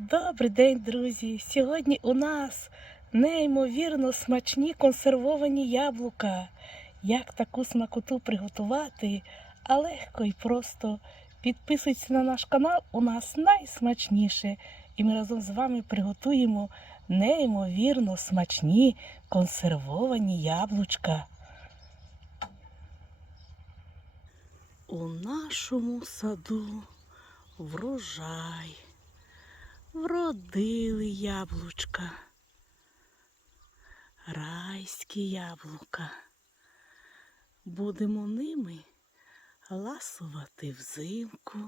Добрий день, друзі! Сьогодні у нас неймовірно смачні консервовані яблука. Як таку смакоту приготувати, а легко і просто. Підписуйтесь на наш канал, у нас найсмачніше. І ми разом з вами приготуємо неймовірно смачні консервовані яблучка. У нашому саду врожай. Вродили яблучка, райські яблука. Будемо ними ласувати взимку.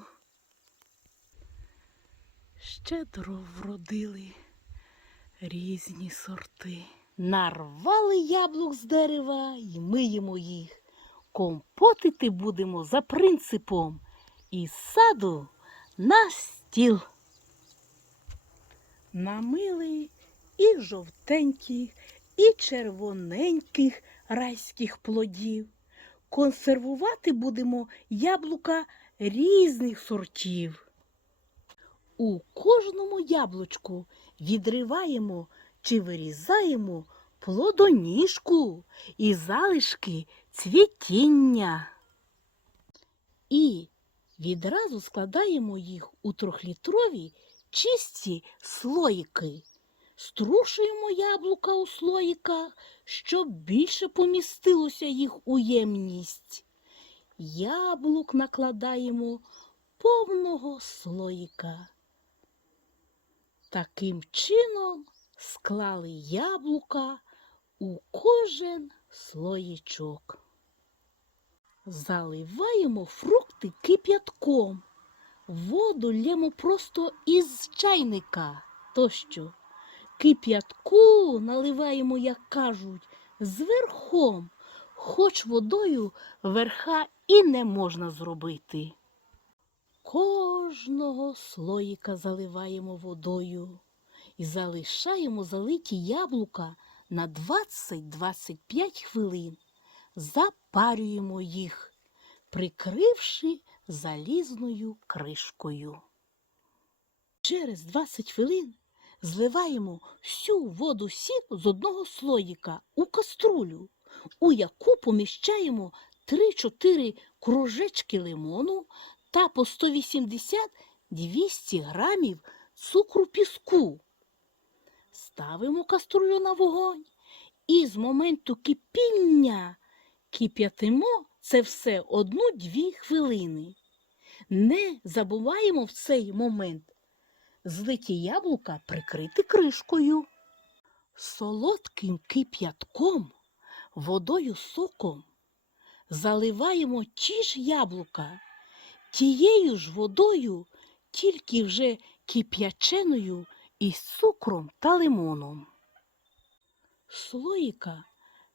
Щедро вродили різні сорти. Нарвали яблук з дерева і миємо їх. Компотити будемо за принципом із саду на стіл. Намили і жовтеньких, і червоненьких райських плодів. Консервувати будемо яблука різних сортів. У кожному яблучку відриваємо чи вирізаємо плодоніжку і залишки цвітіння. І відразу складаємо їх у трьохлітрові чисті слоїки. Струшуємо яблука у слоїках, щоб більше помістилося їх у ємність. Яблук накладаємо повного слоїка. Таким чином склали яблука у кожен слоїчок. Заливаємо фрукти кип'ятком. Воду лємо просто із чайника тощо. Кип'ятку наливаємо, як кажуть, зверхом, хоч водою верха і не можна зробити. Кожного слоїка заливаємо водою і залишаємо залиті яблука на 20-25 хвилин. Запарюємо їх, прикривши залізною кришкою. Через 20 хвилин зливаємо всю воду сік з одного слоїка у каструлю, у яку поміщаємо 3-4 кружечки лимону та по 180-200 грамів цукру піску. Ставимо каструлю на вогонь і з моменту кипіння кип'ятимо це все одну-дві хвилини. Не забуваємо в цей момент злиті яблука прикрити кришкою. Солодким кип'ятком, водою соком заливаємо ті ж яблука, тією ж водою, тільки вже кип'яченою із цукром та лимоном. Слоїка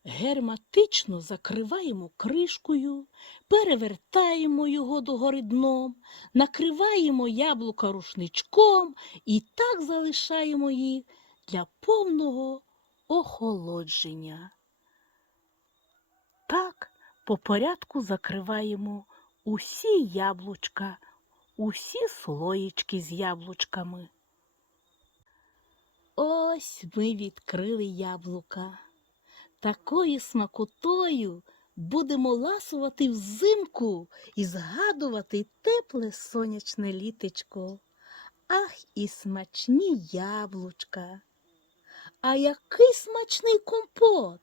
герматично закриваємо кришкою, перевертаємо його догори дном, накриваємо яблука рушничком і так залишаємо їх для повного охолодження. Так по порядку закриваємо усі яблучка, усі слоїчки з яблучками. Ось ми відкрили яблука. Такою смакотою будемо ласувати взимку і згадувати тепле сонячне літечко. Ах, і смачні яблучка. А який смачний компот!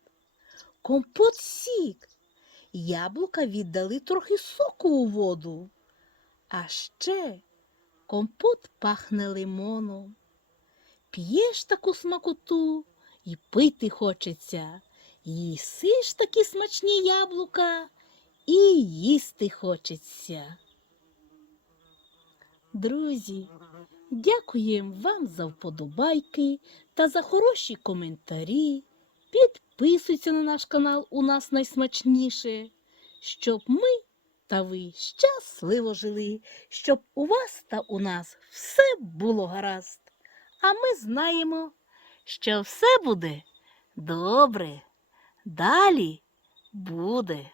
Компот сік. Яблука віддали трохи соку у воду. А ще компот пахне лимоном. П'єш таку смакоту і пити хочеться. Їсиш такі смачні яблука і їсти хочеться. Друзі, дякуємо вам за вподобайки та за хороші коментарі. Підписуйся на наш канал у нас найсмачніше, щоб ми та ви щасливо жили, щоб у вас та у нас все було гаразд. А ми знаємо, що все буде добре. Далі буде.